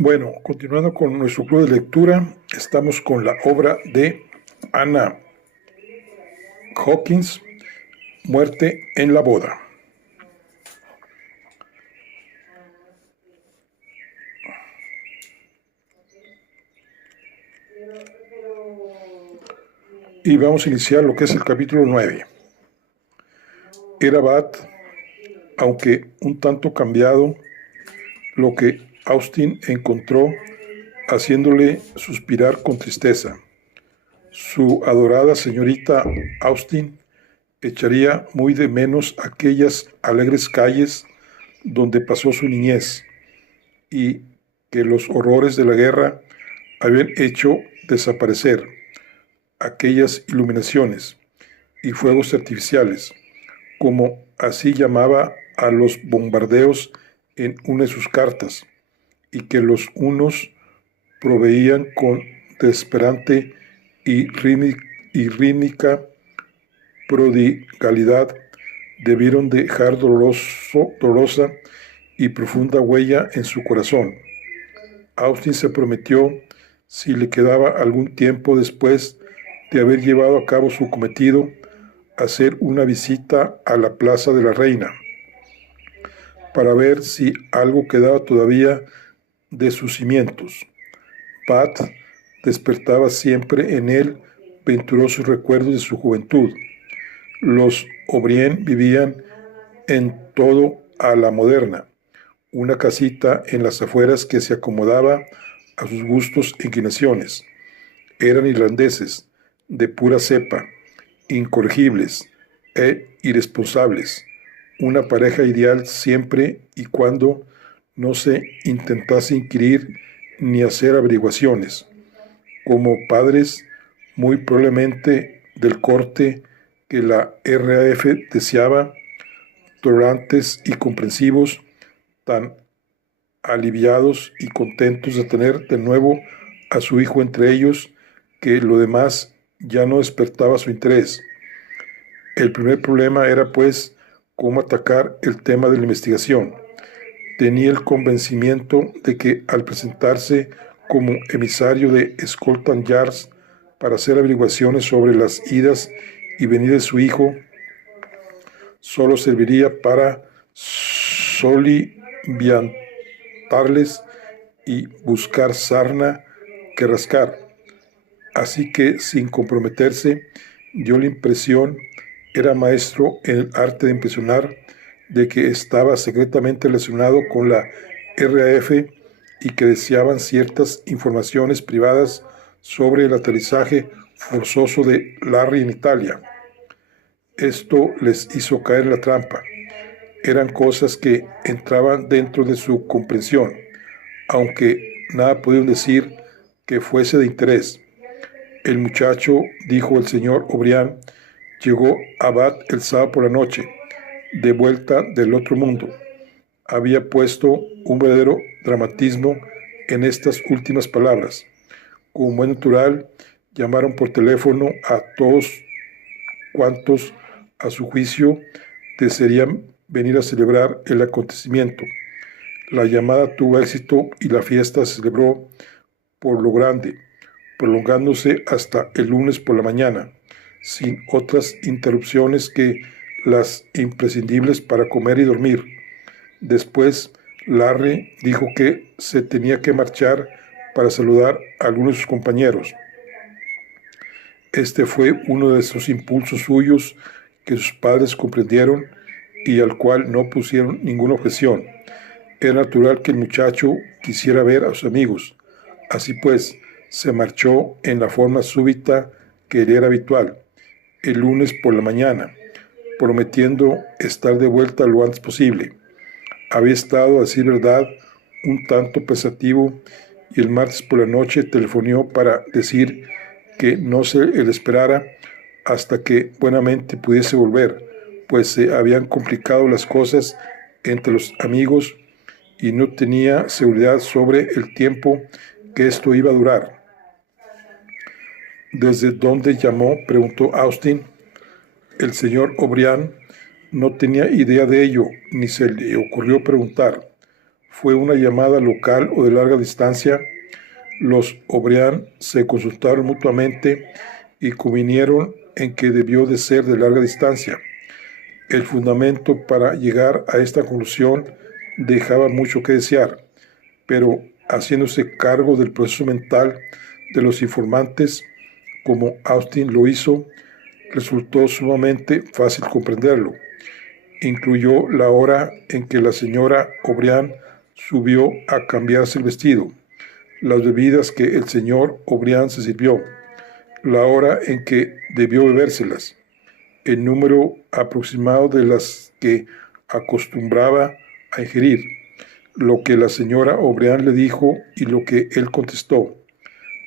Bueno, continuando con nuestro club de lectura, estamos con la obra de Anna Hawkins, Muerte en la boda. Y vamos a iniciar lo que es el capítulo 9. Era Bat, aunque un tanto cambiado, lo que Austin encontró haciéndole suspirar con tristeza. Su adorada señorita Austin echaría muy de menos aquellas alegres calles donde pasó su niñez y que los horrores de la guerra habían hecho desaparecer, aquellas iluminaciones y fuegos artificiales, como así llamaba a los bombardeos en una de sus cartas, y que los unos proveían con desesperante y rítmica prodigalidad, debieron dejar dolorosa y profunda huella en su corazón. Austin se prometió, si le quedaba algún tiempo después de haber llevado a cabo su cometido, hacer una visita a la Plaza de la Reina, para ver si algo quedaba todavía de sus cimientos. Pat despertaba siempre en él venturosos recuerdos de su juventud. Los O'Brien vivían en todo a la moderna, una casita en las afueras que se acomodaba a sus gustos e inclinaciones. Eran irlandeses, de pura cepa, incorregibles e irresponsables, una pareja ideal siempre y cuando no se intentase inquirir ni hacer averiguaciones, como padres muy probablemente del corte que la RAF deseaba, tolerantes y comprensivos, tan aliviados y contentos de tener de nuevo a su hijo entre ellos, que lo demás ya no despertaba su interés. El primer problema era, pues, cómo atacar el tema de la investigación. Tenía el convencimiento de que al presentarse como emisario de Scotland Yard para hacer averiguaciones sobre las idas y venidas de su hijo, solo serviría para soliviantarles y buscar sarna que rascar. Así que, sin comprometerse, dio la impresión, era maestro en el arte de impresionar, de que estaba secretamente relacionado con la RAF y que deseaban ciertas informaciones privadas sobre el aterrizaje forzoso de Larry en Italia. Esto les hizo caer en la trampa. Eran cosas que entraban dentro de su comprensión, aunque nada pudieron decir que fuese de interés. El muchacho, dijo el señor O'Brien, llegó a Bath el sábado por la noche, de vuelta del otro mundo. Había puesto un verdadero dramatismo en estas últimas palabras. Como muy natural, llamaron por teléfono a todos cuantos, a su juicio, desearían venir a celebrar el acontecimiento. La llamada tuvo éxito y la fiesta se celebró por lo grande, prolongándose hasta el lunes por la mañana, sin otras interrupciones que las imprescindibles para comer y dormir. Después, Larry dijo que se tenía que marchar para saludar a algunos de sus compañeros. Este fue uno de esos impulsos suyos que sus padres comprendieron y al cual no pusieron ninguna objeción. Era natural que el muchacho quisiera ver a sus amigos. Así pues, se marchó en la forma súbita que le era habitual, el lunes por la mañana, prometiendo estar de vuelta lo antes posible. Había estado, a decir verdad, un tanto pensativo y el martes por la noche telefonió para decir que no se le esperara hasta que buenamente pudiese volver, pues se habían complicado las cosas entre los amigos y no tenía seguridad sobre el tiempo que esto iba a durar. ¿Desde dónde llamó?, preguntó Austin. El señor O'Brien no tenía idea de ello, ni se le ocurrió preguntar. fue una llamada local o de larga distancia, los O'Brien se consultaron mutuamente y convinieron en que debió de ser de larga distancia. El fundamento para llegar a esta conclusión dejaba mucho que desear, pero haciéndose cargo del proceso mental de los informantes, como Austin lo hizo, resultó sumamente fácil comprenderlo. Incluyó la hora en que la señora O'Brien subió a cambiarse el vestido, las bebidas que el señor O'Brien se sirvió, la hora en que debió bebérselas, el número aproximado de las que acostumbraba a ingerir, lo que la señora O'Brien le dijo y lo que él contestó.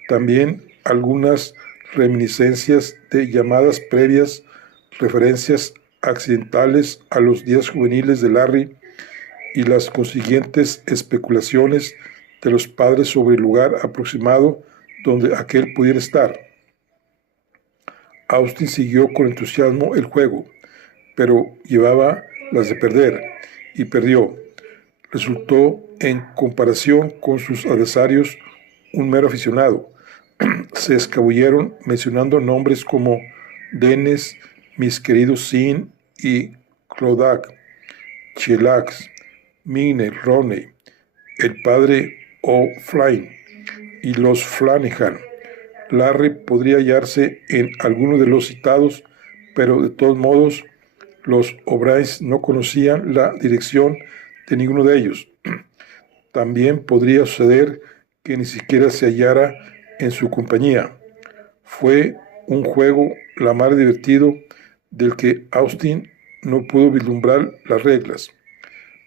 También algunas reminiscencias de llamadas previas, referencias accidentales a los días juveniles de Larry y las consiguientes especulaciones de los padres sobre el lugar aproximado donde aquel pudiera estar. Austin siguió con entusiasmo el juego, pero llevaba las de perder, y perdió. Resultó, en comparación con sus adversarios, un mero aficionado. Se escabulleron mencionando nombres como Dennis, mis queridos Sin y Clodac, Chilax, Mine, Roney, el padre O'Flynn y los Flanagan. Larry podría hallarse en alguno de los citados, pero de todos modos los O'Brien no conocían la dirección de ninguno de ellos. También podría suceder que ni siquiera se hallara en su compañía. Fue un juego la mar divertido del que Austin no pudo vislumbrar las reglas.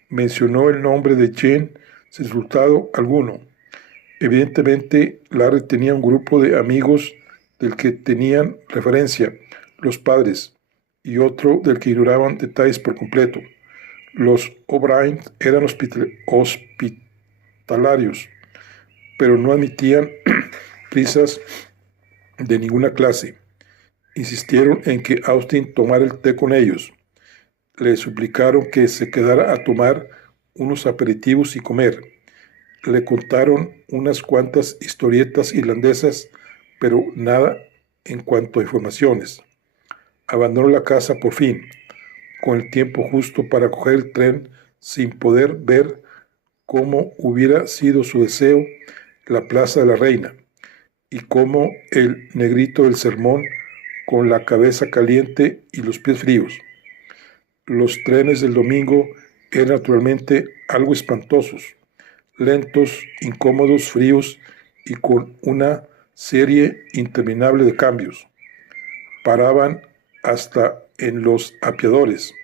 Mencionó el nombre de Jane sin resultado alguno. Evidentemente, Larry tenía un grupo de amigos del que tenían referencia, los padres, y otro del que ignoraban detalles por completo. Los O'Brien eran hospitalarios, pero no admitían prisas de ninguna clase. Insistieron en que Austin tomara el té con ellos. Le suplicaron que se quedara a tomar unos aperitivos y comer. Le contaron unas cuantas historietas irlandesas, pero nada en cuanto a informaciones. Abandonó la casa por fin, con el tiempo justo para coger el tren, sin poder ver cómo hubiera sido su deseo la Plaza de la Reina, y cómo el negrito del sermón, con la cabeza caliente y los pies fríos. Los trenes del domingo eran naturalmente algo espantosos, lentos, incómodos, fríos y con una serie interminable de cambios. Paraban hasta en los apeadores.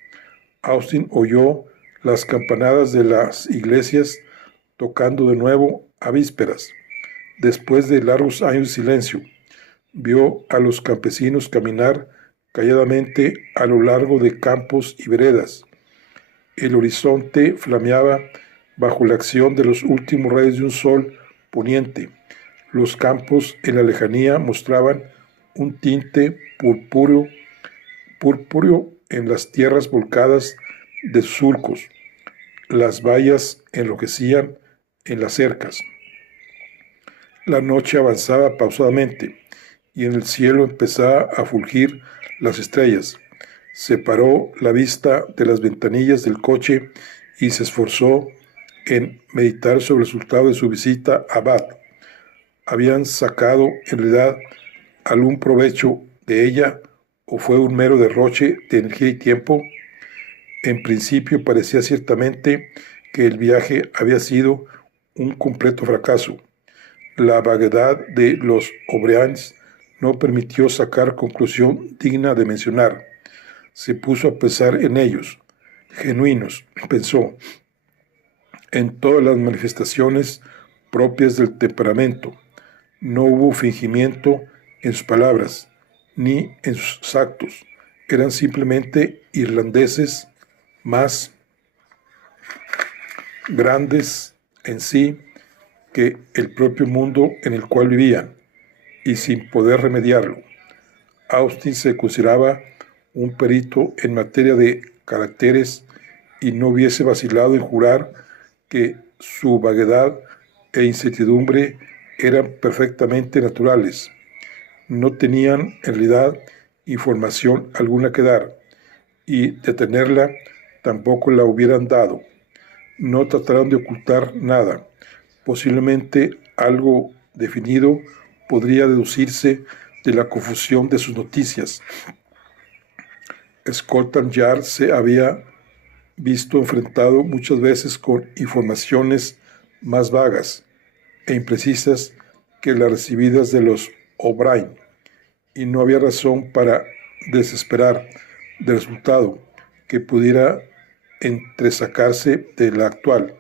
Austin oyó las campanadas de las iglesias tocando de nuevo a vísperas. Después de largos años de silencio, vio a los campesinos caminar calladamente a lo largo de campos y veredas. El horizonte flameaba bajo la acción de los últimos rayos de un sol poniente. Los campos en la lejanía mostraban un tinte purpúreo en las tierras volcadas de sus surcos. Las vallas enrojecían en las cercas. La noche avanzaba pausadamente y en el cielo empezaba a fulgir las estrellas. Separó la vista de las ventanillas del coche y se esforzó en meditar sobre el resultado de su visita a Bath. ¿Habían sacado en realidad algún provecho de ella o fue un mero derroche de energía y tiempo? En principio parecía ciertamente que el viaje había sido un completo fracaso. La vaguedad de los O'Brien no permitió sacar conclusión digna de mencionar. Se puso a pensar en ellos, genuinos, pensó, en todas las manifestaciones propias del temperamento. No hubo fingimiento en sus palabras, ni en sus actos. Eran simplemente irlandeses más grandes en sí que el propio mundo en el cual vivían, y sin poder remediarlo. Austin se consideraba un perito en materia de caracteres y no hubiese vacilado en jurar que Su vaguedad e incertidumbre eran perfectamente naturales. No tenían, en realidad, información alguna que dar, y de tenerla tampoco la hubieran dado. No trataron de ocultar nada. Posiblemente algo definido podría deducirse de la confusión de sus noticias. Scotland Yard se había visto enfrentado muchas veces con informaciones más vagas e imprecisas que las recibidas de los O'Brien, y no había razón para desesperar del resultado que pudiera entresacarse de la actual.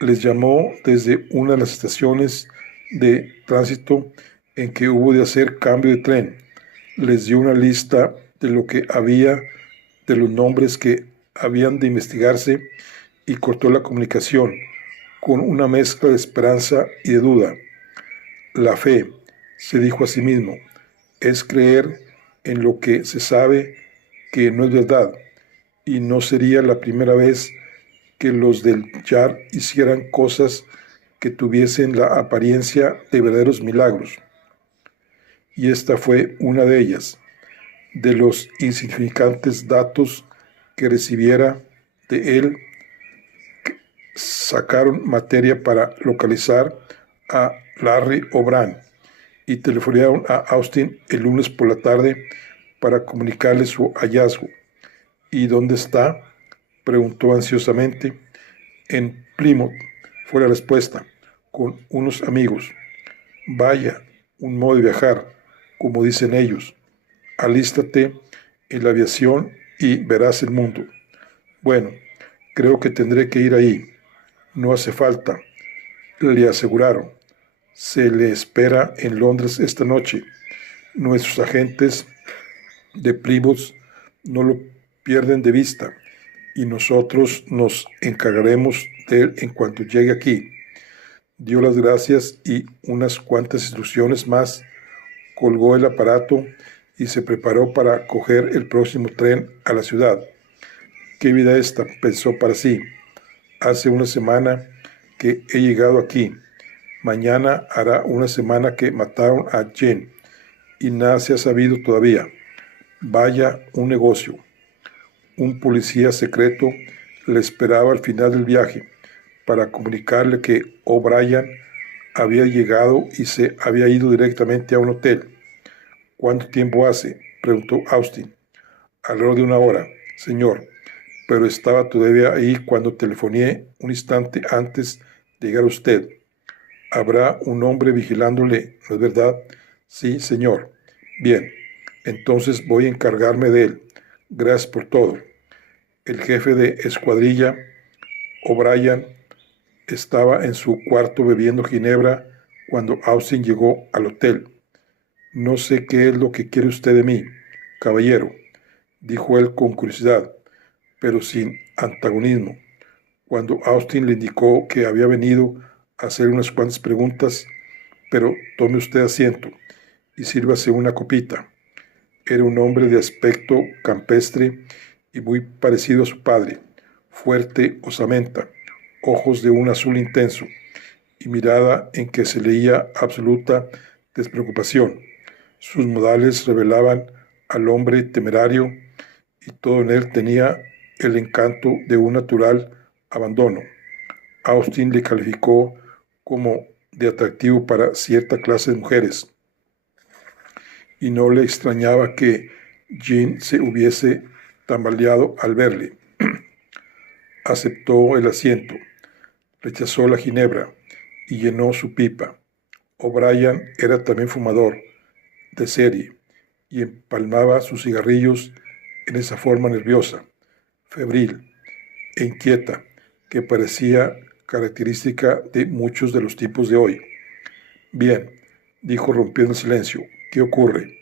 Les llamó desde una de las estaciones de tránsito en que hubo de hacer cambio de tren. Les dio una lista de lo que había, de los nombres que habían de investigarse, y cortó la comunicación con una mezcla de esperanza y de duda. La fe, se dijo a sí mismo, es creer en lo que se sabe que no es verdad, y no sería la primera vez que los del Yard hicieran cosas que tuviesen la apariencia de verdaderos milagros. Y esta fue una de ellas. De los insignificantes datos que recibiera de él, sacaron materia para localizar a Larry O'Brien y telefonearon a Austin el lunes por la tarde para comunicarle su hallazgo. ¿Y dónde está?, preguntó ansiosamente. En Plymouth, fue la respuesta, con unos amigos. Vaya, un modo de viajar, como dicen ellos. Alístate en la aviación y verás el mundo. Bueno, creo que tendré que ir ahí. No hace falta, le aseguraron. Se le espera en Londres esta noche. Nuestros agentes de Plymouth no lo pierden de vista, y nosotros nos encargaremos de él en cuanto llegue aquí. Dio las gracias y unas cuantas instrucciones más, colgó el aparato y se preparó para coger el próximo tren a la ciudad. ¿Qué vida esta?, pensó para sí. Hace una semana que he llegado aquí. Mañana hará una semana que mataron a Jane y nada se ha sabido todavía. Vaya un negocio. Un policía secreto le esperaba al final del viaje para comunicarle que O'Brien había llegado y se había ido directamente a un hotel. ¿Cuánto tiempo hace?, preguntó Austin. Alrededor de 1 hora, señor, pero estaba todavía ahí cuando telefoneé un instante antes de llegar usted. Habrá un hombre vigilándole, ¿no es verdad? Sí, señor. Bien, entonces voy a encargarme de él. Gracias por todo. El jefe de escuadrilla, O'Brien, estaba en su cuarto bebiendo ginebra cuando Austin llegó al hotel. No sé qué es lo que quiere usted de mí, caballero, dijo él con curiosidad, pero sin antagonismo. Cuando Austin le indicó que había venido a hacer unas cuantas preguntas, pero tome usted asiento y sírvase una copita. Era un hombre de aspecto campestre y muy parecido a su padre, fuerte, osamenta, ojos de un azul intenso y mirada en que se leía absoluta despreocupación. Sus modales revelaban al hombre temerario, y todo en él tenía el encanto de un natural abandono. Austin le calificó como de atractivo para cierta clase de mujeres, y no le extrañaba que Jean se hubiese tambaleado al verle. Aceptó el asiento, rechazó la ginebra y llenó su pipa. O'Brien era también fumador de serie y empalmaba sus cigarrillos en esa forma nerviosa, febril e inquieta que parecía característica de muchos de los tipos de hoy. Bien, dijo rompiendo el silencio, ¿qué ocurre?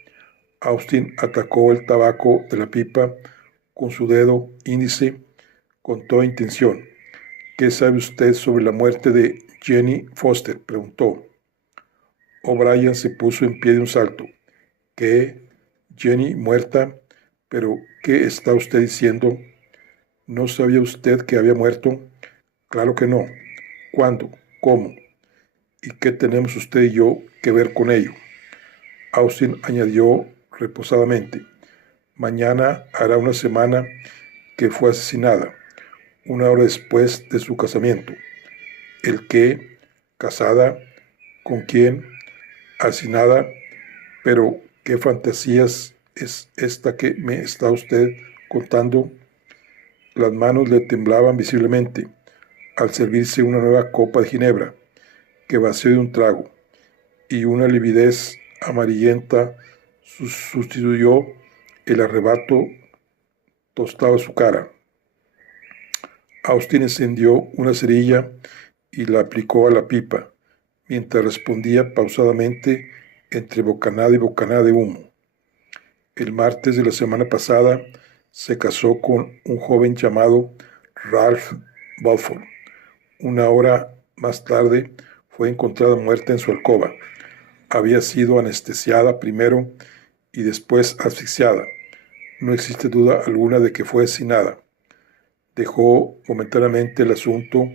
Austin atacó el tabaco de la pipa con su dedo índice con toda intención. ¿Qué sabe usted sobre la muerte de Jenny Foster?, preguntó. O'Brien se puso en pie de un salto. ¿Qué? ¿Jenny muerta? ¿Pero qué está usted diciendo? ¿No sabía usted que había muerto? Claro que no. ¿Cuándo? ¿Cómo? ¿Y qué tenemos usted y yo que ver con ello? Austin añadió reposadamente: mañana hará una semana que fue asesinada, una hora después de su casamiento. ¿El qué? ¿Casada? ¿Con quién? Asesinada. Pero, ¿qué fantasías es esta que me está usted contando? Las manos le temblaban visiblemente al servirse una nueva copa de ginebra, que vació de un trago, y una lividez amarillenta sustituyó el arrebato tostado de su cara. Austin encendió una cerilla y la aplicó a la pipa, mientras respondía pausadamente entre bocanada y bocanada de humo. El martes de la semana pasada se casó con un joven llamado Ralph Balfour. Una hora más tarde fue encontrada muerta en su alcoba. Había sido anestesiada primero y después asfixiada. No existe duda alguna de que fue asesinada. Dejó momentáneamente el asunto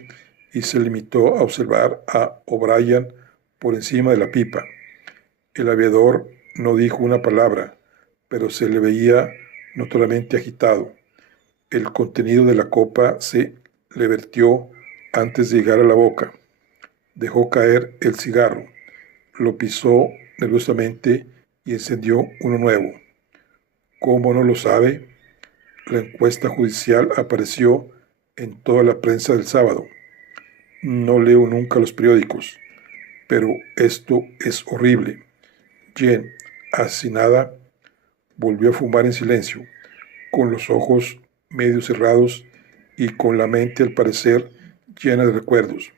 y se limitó a observar a O'Brien por encima de la pipa. El aviador no dijo una palabra, pero se le veía notoriamente agitado. El contenido de la copa se le vertió antes de llegar a la boca. Dejó caer el cigarro, lo pisó nerviosamente y encendió uno nuevo. ¿Cómo no lo sabe? La encuesta judicial apareció en toda la prensa del sábado. No leo nunca los periódicos, pero esto es horrible. Jane, asesinada, volvió a fumar en silencio, con los ojos medio cerrados y con la mente al parecer llena de recuerdos.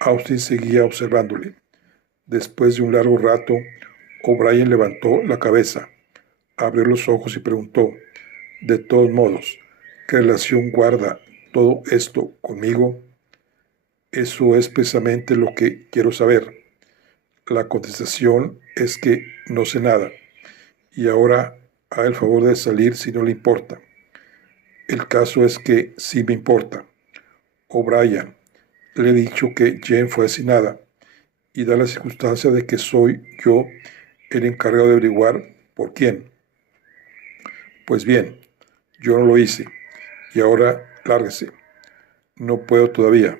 Austin seguía observándole. Después de un largo rato, O'Brien levantó la cabeza, abrió los ojos y preguntó: de todos modos, ¿qué relación guarda todo esto conmigo? Eso es precisamente lo que quiero saber. La contestación es que no sé nada, y ahora haga el favor de salir si no le importa. El caso es que sí me importa. O'Brien, le he dicho que Jane fue asesinada, y da la circunstancia de que soy yo el encargado de averiguar por quién. Pues bien, yo no lo hice, y ahora lárguese. No puedo todavía.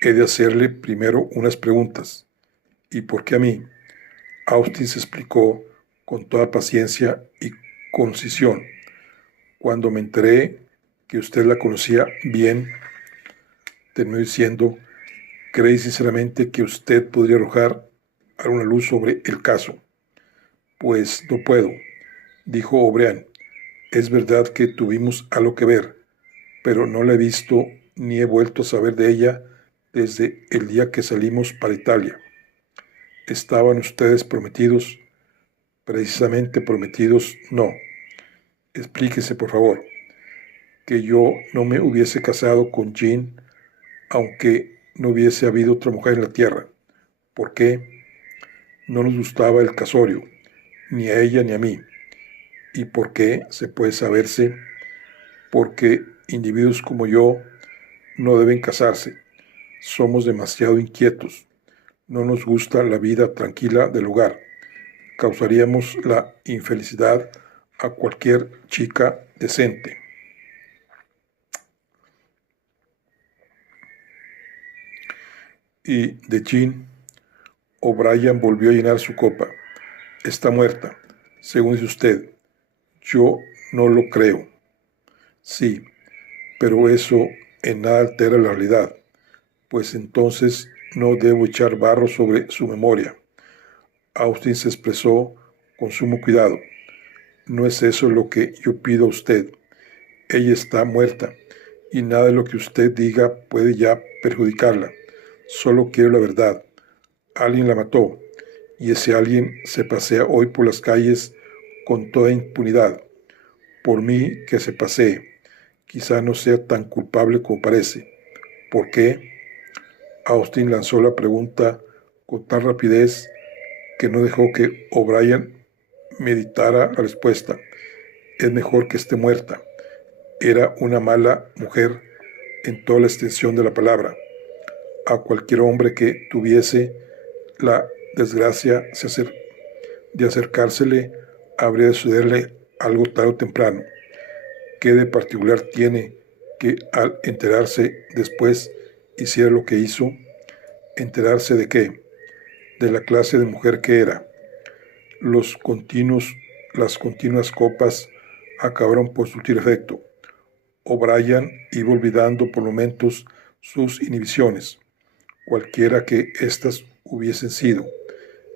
He de hacerle primero unas preguntas. ¿Y por qué a mí? Austin se explicó con toda paciencia y concisión. Cuando me enteré que usted la conocía bien, terminó diciendo: creí sinceramente que usted podría arrojar alguna luz sobre el caso. Pues no puedo, dijo O'Brien. Es verdad que tuvimos algo que ver, pero no la he visto ni he vuelto a saber de ella desde el día que salimos para Italia. ¿Estaban ustedes prometidos? Precisamente prometidos, no. Explíquese, por favor. Que yo no me hubiese casado con Jean, aunque no hubiese habido otra mujer en la tierra. ¿Por qué? No nos gustaba el casorio, ni a ella ni a mí. ¿Y por qué? Se puede saberse. Porque individuos como yo no deben casarse. Somos demasiado inquietos. No nos gusta la vida tranquila del hogar. Causaríamos la infelicidad a cualquier chica decente. Y de Jean, O'Brien volvió a llenar su copa. Está muerta, según dice usted. Yo no lo creo. Sí, pero eso en nada altera la realidad, pues entonces no debo echar barro sobre su memoria. Austin se expresó con sumo cuidado. No es eso lo que yo pido a usted. Ella está muerta, y nada de lo que usted diga puede ya perjudicarla. Solo quiero la verdad. Alguien la mató, y ese alguien se pasea hoy por las calles con toda impunidad. Por mí que se pasee. Quizá no sea tan culpable como parece. ¿Por qué? Austin lanzó la pregunta con tal rapidez que no dejó que O'Brien meditara la respuesta. Es mejor que esté muerta. Era una mala mujer en toda la extensión de la palabra. a cualquier hombre que tuviese la desgracia de acercársele, habría de sucederle algo tarde o temprano. ¿Qué de particular tiene que al enterarse después hiciera lo que hizo? ¿Enterarse de qué? De la clase de mujer que era. Las continuas copas acabaron por surtir efecto. O'Brien iba olvidando por momentos sus inhibiciones, cualquiera que éstas hubiesen sido.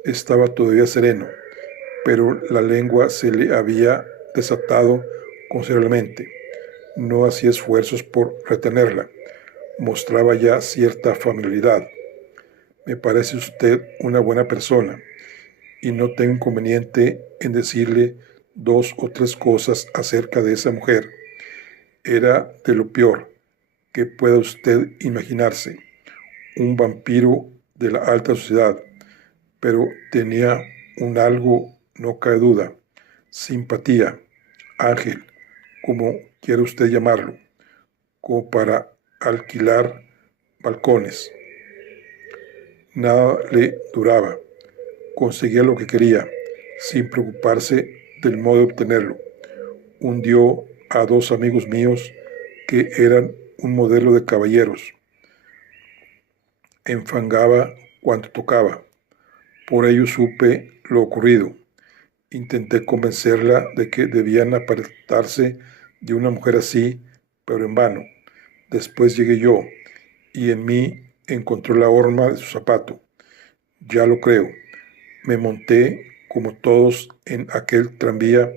Estaba todavía sereno, pero la lengua se le había desatado considerablemente. No hacía esfuerzos por retenerla. Mostraba ya cierta familiaridad. Me parece usted una buena persona y no tengo inconveniente en decirle 2 o 3 cosas acerca de esa mujer. Era de lo peor que pueda usted imaginarse, un vampiro de la alta sociedad, pero tenía un algo, no cabe duda, simpatía, ángel, como quiera usted llamarlo, como para alquilar balcones. Nada le duraba. Conseguía lo que quería, sin preocuparse del modo de obtenerlo. Hundió a 2 amigos míos que eran un modelo de caballeros. Enfangaba cuanto tocaba. Por ello supe lo ocurrido. Intenté convencerla de que debían apartarse de una mujer así, pero en vano. Después llegué yo, y en mí encontró la horma de su zapato. Ya lo creo. Me monté, como todos, en aquel tranvía,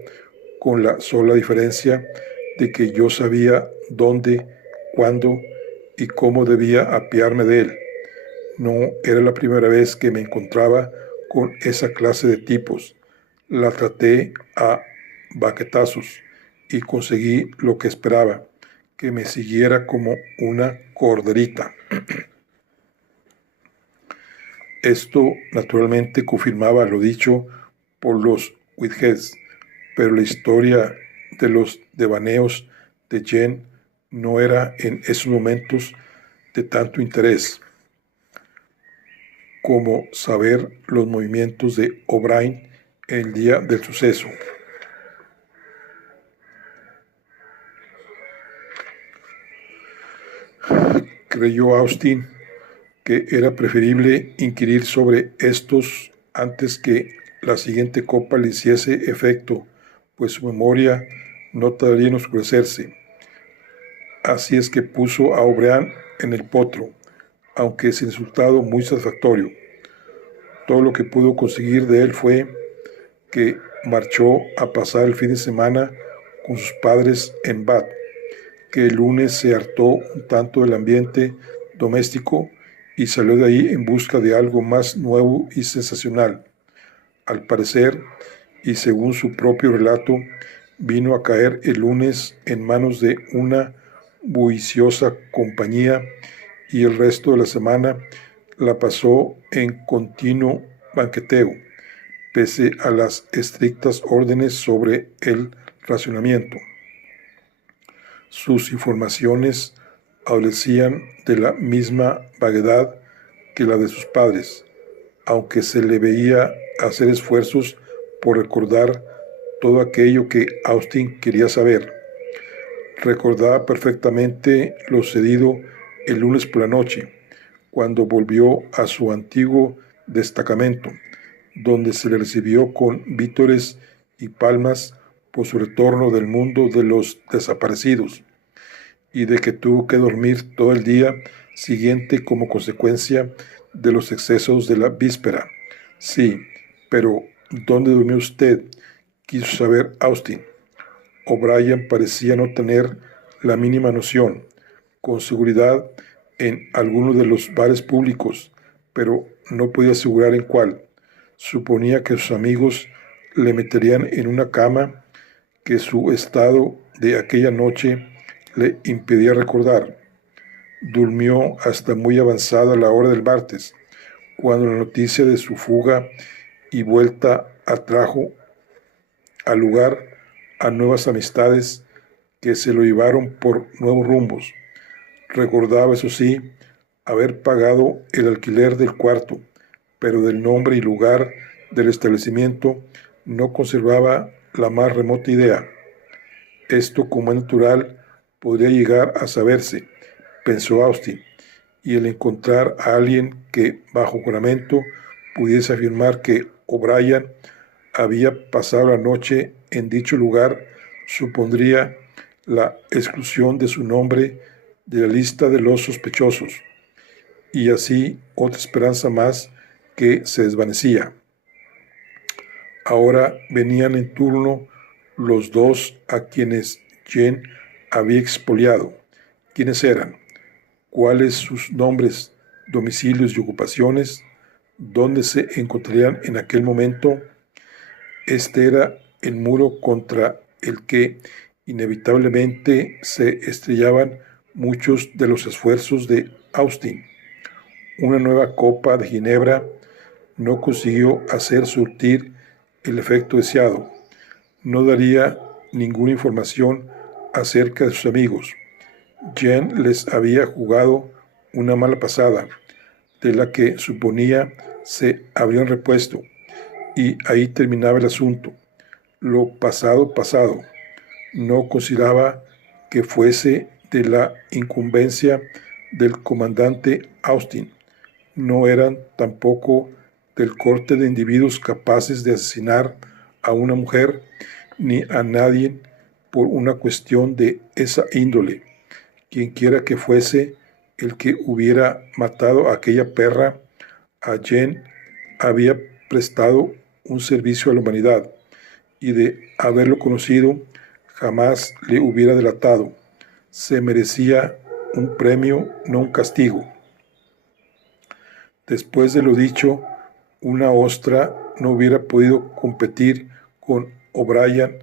con la sola diferencia de que yo sabía dónde, cuándo y cómo debía apiarme de él. No era la primera vez que me encontraba con esa clase de tipos. La traté a baquetazos y conseguí lo que esperaba, que me siguiera como una corderita. Esto naturalmente confirmaba lo dicho por los Whiteheads, pero la historia de los devaneos de Jane no era en esos momentos de tanto interés como saber los movimientos de O'Brien el día del suceso. Creyó Austin que era preferible inquirir sobre estos antes que la siguiente copa le hiciese efecto, pues su memoria no tardaría en oscurecerse. Así es que puso a O'Brien en el potro, aunque sin resultado muy satisfactorio. Todo lo que pudo conseguir de él fue que marchó a pasar el fin de semana con sus padres en Bath, que el lunes se hartó un tanto del ambiente doméstico y salió de ahí en busca de algo más nuevo y sensacional. Al parecer, y según su propio relato, vino a caer el lunes en manos de una bulliciosa compañía y el resto de la semana la pasó en continuo banqueteo, pese a las estrictas órdenes sobre el racionamiento. Sus informaciones adolecían de la misma vaguedad que la de sus padres, aunque se le veía hacer esfuerzos por recordar todo aquello que Austin quería saber. Recordaba perfectamente lo sucedido el lunes por la noche, cuando volvió a su antiguo destacamento, donde se le recibió con vítores y palmas por su retorno del mundo de los desaparecidos, y de que tuvo que dormir todo el día siguiente como consecuencia de los excesos de la víspera. Sí, pero ¿dónde durmió usted?, quiso saber Austin. O'Brien parecía no tener la mínima noción. Con seguridad en alguno de los bares públicos, pero no podía asegurar en cuál. Suponía que sus amigos le meterían en una cama que su estado de aquella noche le impedía recordar. Durmió hasta muy avanzada la hora del martes, cuando la noticia de su fuga y vuelta atrajo al lugar a nuevas amistades que se lo llevaron por nuevos rumbos. Recordaba, eso sí, haber pagado el alquiler del cuarto, pero del nombre y lugar del establecimiento no conservaba la más remota idea. Esto, como es natural, podría llegar a saberse, pensó Austin, y el encontrar a alguien que, bajo juramento, pudiese afirmar que O'Brien había pasado la noche en dicho lugar, supondría la exclusión de su nombre de la lista de los sospechosos, y así otra esperanza más que se desvanecía. Ahora venían en turno los dos a quienes Jane había expoliado. ¿Quiénes eran? ¿Cuáles sus nombres, domicilios y ocupaciones? ¿Dónde se encontrarían en aquel momento? Este era el muro contra el que inevitablemente se estrellaban muchos de los esfuerzos de Austin. Una nueva copa de ginebra no consiguió hacer surtir el efecto deseado. No daría ninguna información acerca de sus amigos. Jane les había jugado una mala pasada, de la que suponía se habrían repuesto, y ahí terminaba el asunto. Lo pasado, pasado. No consideraba que fuese de la incumbencia del comandante Austin. No eran tampoco del corte de individuos capaces de asesinar a una mujer ni a nadie por una cuestión de esa índole. Quienquiera que fuese el que hubiera matado a aquella perra, a Jane había prestado un servicio a la humanidad, y de haberlo conocido jamás le hubiera delatado. Se merecía un premio, no un castigo. Después de lo dicho, una ostra no hubiera podido competir con O'Brien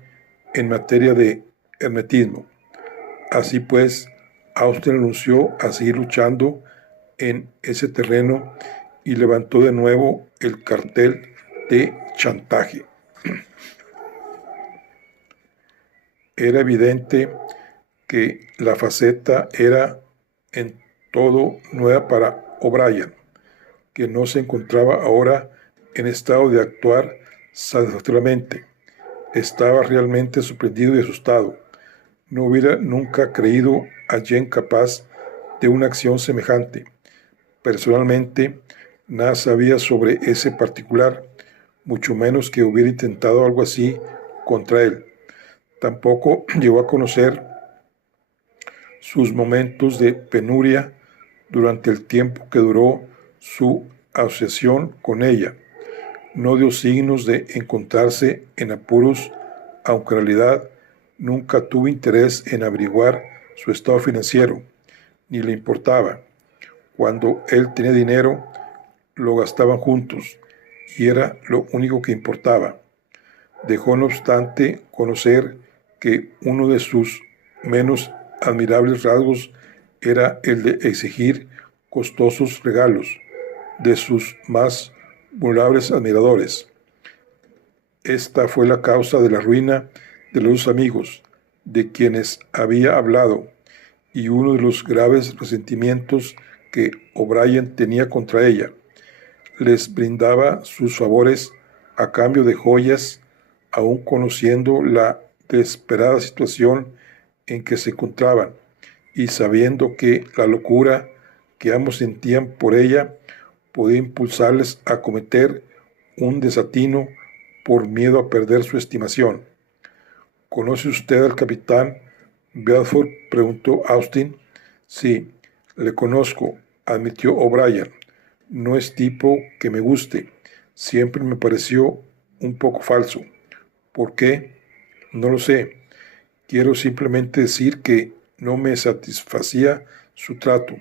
en materia de hermetismo. Así pues, Austin renunció a seguir luchando en ese terreno y levantó de nuevo el cartel de chantaje. Era evidente que la faceta era en todo nueva para O'Brien, que no se encontraba ahora en estado de actuar satisfactoriamente. Estaba realmente sorprendido y asustado. No hubiera nunca creído a Jane capaz de una acción semejante. Personalmente, nada sabía sobre ese particular, mucho menos que hubiera intentado algo así contra él. Tampoco llegó a conocer sus momentos de penuria durante el tiempo que duró su asociación con ella. No dio signos de encontrarse en apuros, aunque en realidad nunca tuvo interés en averiguar su estado financiero, ni le importaba. Cuando él tenía dinero, lo gastaban juntos, y era lo único que importaba. Dejó, no obstante, conocer que uno de sus menos admirables rasgos era el de exigir costosos regalos de sus más vulnerables admiradores. Esta fue la causa de la ruina de los dos amigos de quienes había hablado, y uno de los graves resentimientos que O'Brien tenía contra ella. Les brindaba sus favores a cambio de joyas, aun conociendo la desesperada situación en que se encontraban y sabiendo que la locura que ambos sentían por ella podía impulsarles a cometer un desatino por miedo a perder su estimación. ¿Conoce usted al capitán Bedford?, preguntó Austin. Sí, le conozco, admitió O'Brien. No es tipo que me guste. Siempre me pareció un poco falso. ¿Por qué? No lo sé. Quiero simplemente decir que no me satisfacía su trato.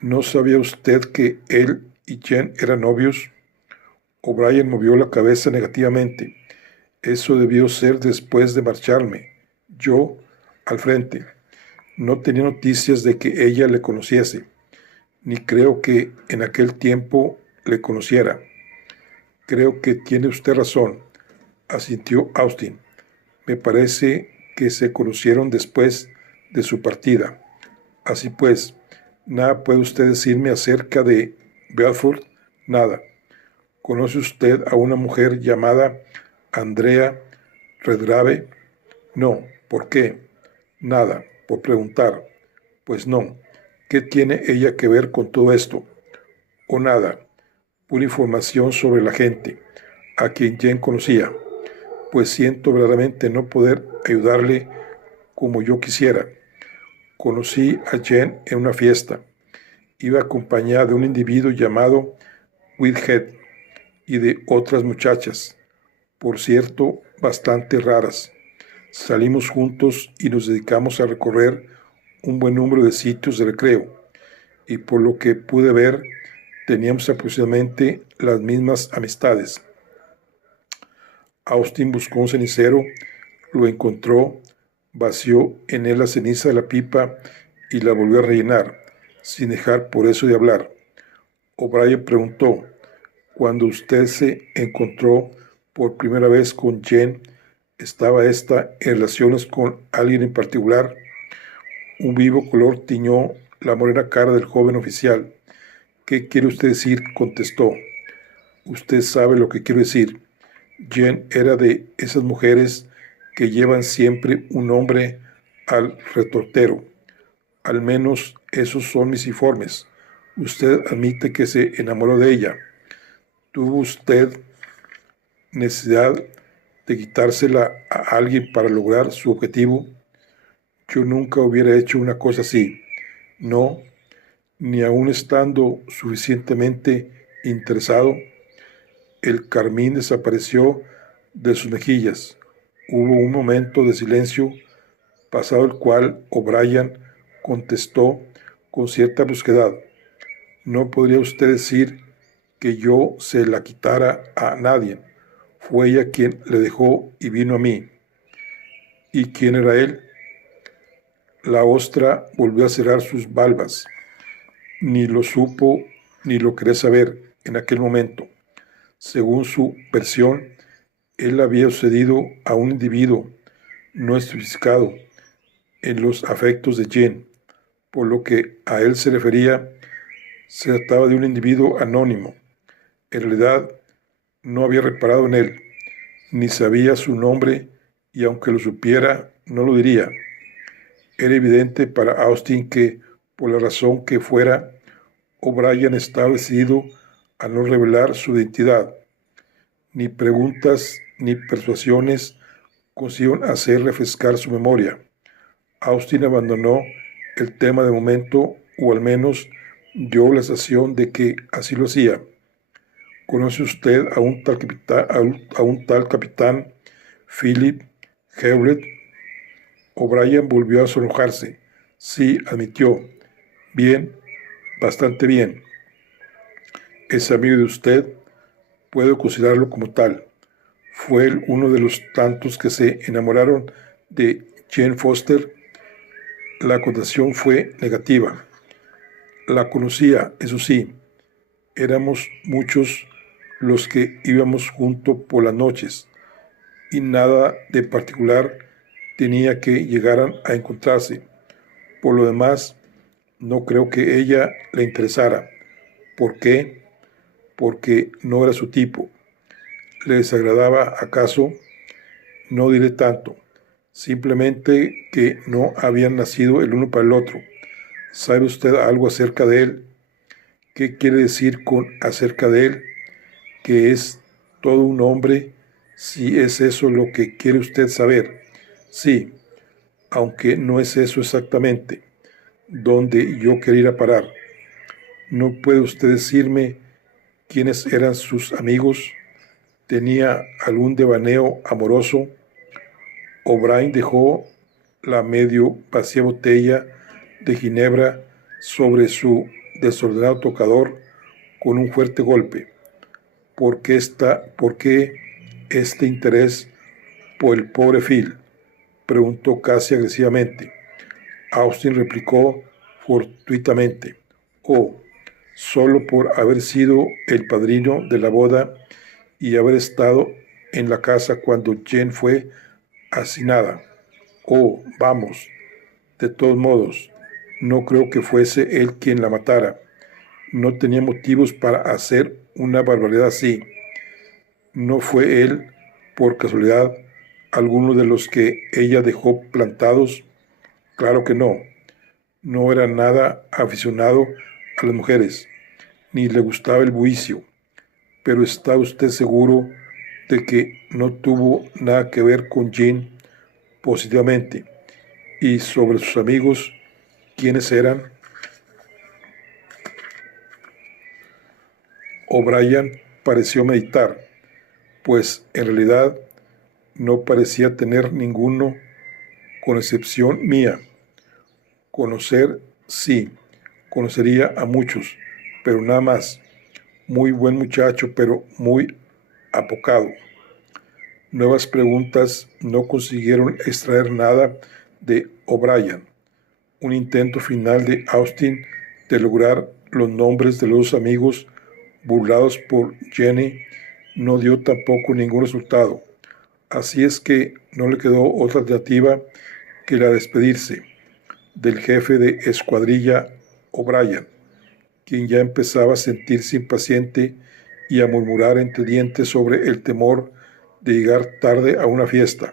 ¿No sabía usted que él y Jen eran novios? O'Brien movió la cabeza negativamente. Eso debió ser después de marcharme. Yo, al frente. No tenía noticias de que ella le conociese, ni creo que en aquel tiempo le conociera. Creo que tiene usted razón, asintió Austin. Me parece que se conocieron después de su partida. Así pues, Nada puede usted decirme acerca de Bedford, nada. ¿Conoce usted a una mujer llamada Andrea Redgrave? No. ¿Por qué? Nada. Por preguntar. Pues no. ¿Qué tiene ella que ver con todo esto? O nada. Pura información sobre la gente, a quien Jen conocía. Pues siento verdaderamente no poder ayudarle como yo quisiera. Conocí a Jen en una fiesta. Iba acompañada de un individuo llamado Whitehead y de otras muchachas, por cierto, bastante raras. Salimos juntos y nos dedicamos a recorrer un buen número de sitios de recreo, y por lo que pude ver, teníamos aproximadamente las mismas amistades. Austin buscó un cenicero, lo encontró, vació en él la ceniza de la pipa y la volvió a rellenar, sin dejar por eso de hablar. O'Brien preguntó: cuando usted se encontró por primera vez con Jen, ¿estaba esta en relaciones con alguien en particular? Un vivo color tiñó la morena cara del joven oficial. ¿Qué quiere usted decir?, contestó. Usted sabe lo que quiero decir. Jen era de esas mujeres que llevan siempre un nombre al retortero. Al menos esos son mis informes. Usted admite que se enamoró de ella. ¿Tuvo usted necesidad de quitársela a alguien para lograr su objetivo? Yo nunca hubiera hecho una cosa así. No, ni aun estando suficientemente interesado. El carmín desapareció de sus mejillas. Hubo un momento de silencio, pasado el cual O'Brien contestó con cierta brusquedad: no podría usted decir que yo se la quitara a nadie. Fue ella quien le dejó y vino a mí. ¿Y quién era él? La ostra volvió a cerrar sus valvas. Ni lo supo ni lo quería saber en aquel momento. Según su versión, él había sucedido a un individuo no especificado en los afectos de Jen. Por lo que a él se refería, se trataba de un individuo anónimo. En realidad, no había reparado en él, ni sabía su nombre, y aunque lo supiera, no lo diría. Era evidente para Austin que, por la razón que fuera, O'Brien estaba decidido a no revelar su identidad. Ni preguntas ni persuasiones consiguieron hacer refrescar su memoria. Austin abandonó el tema de momento, o al menos dio la sensación de que así lo hacía. ¿Conoce usted a un tal capitán Philip Hewlett? O'Brien volvió a sonrojarse. Sí, admitió. Bien, bastante bien. ¿Es amigo de usted? Puedo considerarlo como tal. ¿Fue él uno de los tantos que se enamoraron de Jane Foster? La contestación fue negativa. La conocía, eso sí. Éramos muchos los que íbamos juntos por las noches, y nada de particular tenía que llegaran a encontrarse. Por lo demás, no creo que ella le interesara. ¿Por qué? Porque no era su tipo. ¿Le desagradaba acaso? No diré tanto. Simplemente que no habían nacido el uno para el otro. ¿Sabe usted algo acerca de él? ¿Qué quiere decir con acerca de él? Que es todo un hombre, si es eso lo que quiere usted saber. Sí, aunque no es eso exactamente donde yo quería ir a parar. ¿No puede usted decirme quiénes eran sus amigos? ¿Tenía algún devaneo amoroso? O'Brien dejó la medio vacía botella de ginebra sobre su desordenado tocador con un fuerte golpe. ¿Por qué este interés por el pobre Phil?, preguntó casi agresivamente. Austin replicó fortuitamente: oh, solo por haber sido el padrino de la boda y haber estado en la casa cuando Jen fue asesinada. Oh, vamos, de todos modos, No creo que fuese él quien la matara. No tenía motivos para hacer una barbaridad así. ¿No fue él, por casualidad, alguno de los que ella dejó plantados? Claro que no. No era nada aficionado a las mujeres, ni le gustaba el bullicio. Pero ¿está usted seguro de que no tuvo nada que ver con Jean positivamente? Y sobre sus amigos, ¿quiénes eran? O'Brien pareció meditar, pues en realidad no parecía tener ninguno, con excepción mía. Conocer, sí, conocería a muchos, pero nada más. Muy buen muchacho, pero muy apocado. Nuevas preguntas no consiguieron extraer nada de O'Brien. Un intento final de Austin de lograr los nombres de los amigos burlados por Jenny no dio tampoco ningún resultado. Así es que no le quedó otra alternativa que la de despedirse del jefe de escuadrilla O'Brien, quien ya empezaba a sentirse impaciente y a murmurar entre dientes sobre el temor de llegar tarde a una fiesta.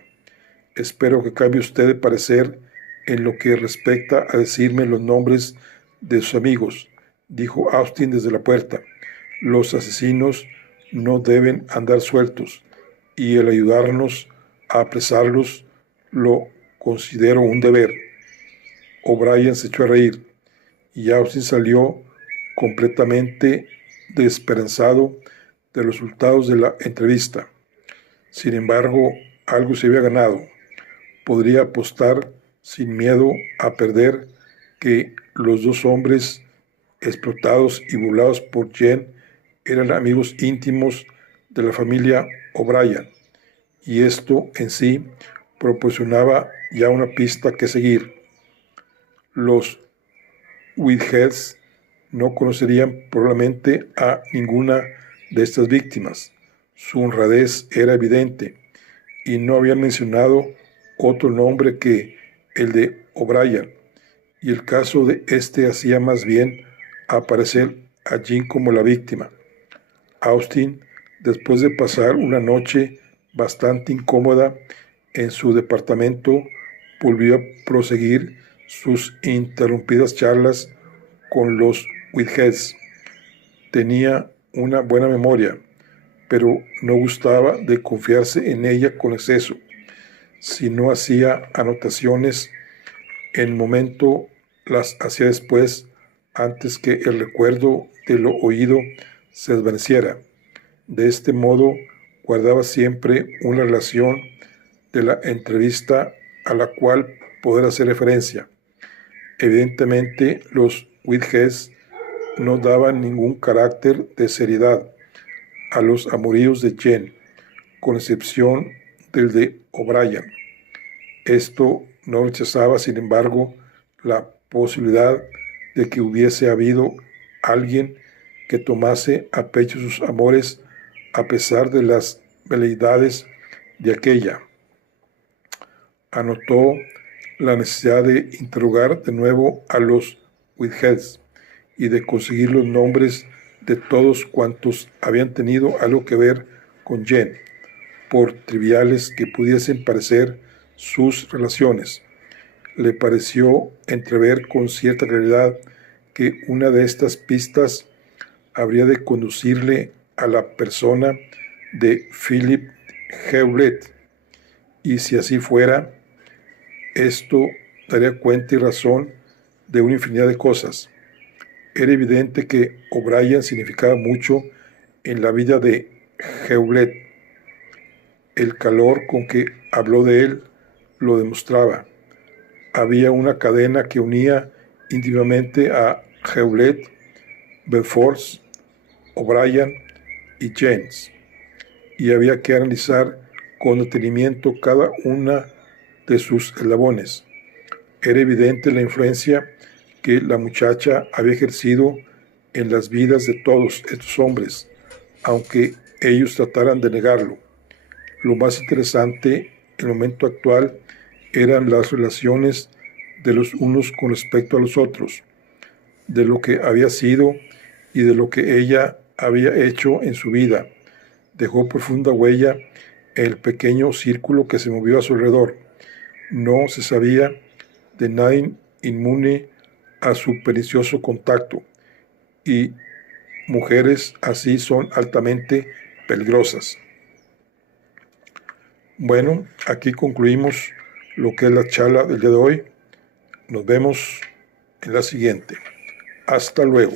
Espero que cambie usted de parecer en lo que respecta a decirme los nombres de sus amigos, dijo Austin desde la puerta. Los asesinos no deben andar sueltos, y el ayudarnos a apresarlos lo considero un deber. O'Brien se echó a reír, y Austin salió completamente desesperanzado de los resultados de la entrevista. Sin embargo, algo se había ganado. Podría apostar sin miedo a perder que los dos hombres explotados y burlados por Jen eran amigos íntimos de la familia O'Brien, y esto en sí proporcionaba ya una pista que seguir. Los Whiteheads no conocerían probablemente a ninguna de estas víctimas. Su honradez era evidente, y no habían mencionado otro nombre que el de O'Brien, y el caso de este hacía más bien aparecer a Jean como la víctima. Austin, después de pasar una noche bastante incómoda en su departamento, volvió a proseguir sus interrumpidas charlas con los Whiteheads. Tenía una buena memoria, pero no gustaba de confiarse en ella con exceso. Si no hacía anotaciones en el momento, las hacía después, antes que el recuerdo de lo oído se desvaneciera. De este modo, guardaba siempre una relación de la entrevista a la cual poder hacer referencia. Evidentemente, los Whiteheads no daban ningún carácter de seriedad a los amoríos de Jen, con excepción del de O'Brien. Esto no rechazaba, sin embargo, la posibilidad de que hubiese habido alguien que tomase a pecho sus amores a pesar de las veleidades de aquella. Anotó la necesidad de interrogar de nuevo a los Whiteheads y de conseguir los nombres de todos cuantos habían tenido algo que ver con Jen, por triviales que pudiesen parecer sus relaciones. Le pareció entrever con cierta claridad que una de estas pistas habría de conducirle a la persona de Philip Hewlett, y si así fuera, esto daría cuenta y razón de una infinidad de cosas. Era evidente que O'Brien significaba mucho en la vida de Hewlett. El calor con que habló de él lo demostraba. Había una cadena que unía íntimamente a Hewlett, Beaufort, O'Brien y James, y había que analizar con detenimiento cada una de sus eslabones. Era evidente la influencia que la muchacha había ejercido en las vidas de todos estos hombres, aunque ellos trataran de negarlo. Lo más interesante en el momento actual eran las relaciones de los unos con respecto a los otros, de lo que había sido y de lo que ella había hecho en su vida. Dejó profunda huella en el pequeño círculo que se movió a su alrededor. No se sabía de nadie inmune a su pernicioso contacto, y mujeres así son altamente peligrosas. Bueno, aquí concluimos lo que es la charla del día de hoy. Nos vemos en la siguiente. Hasta luego.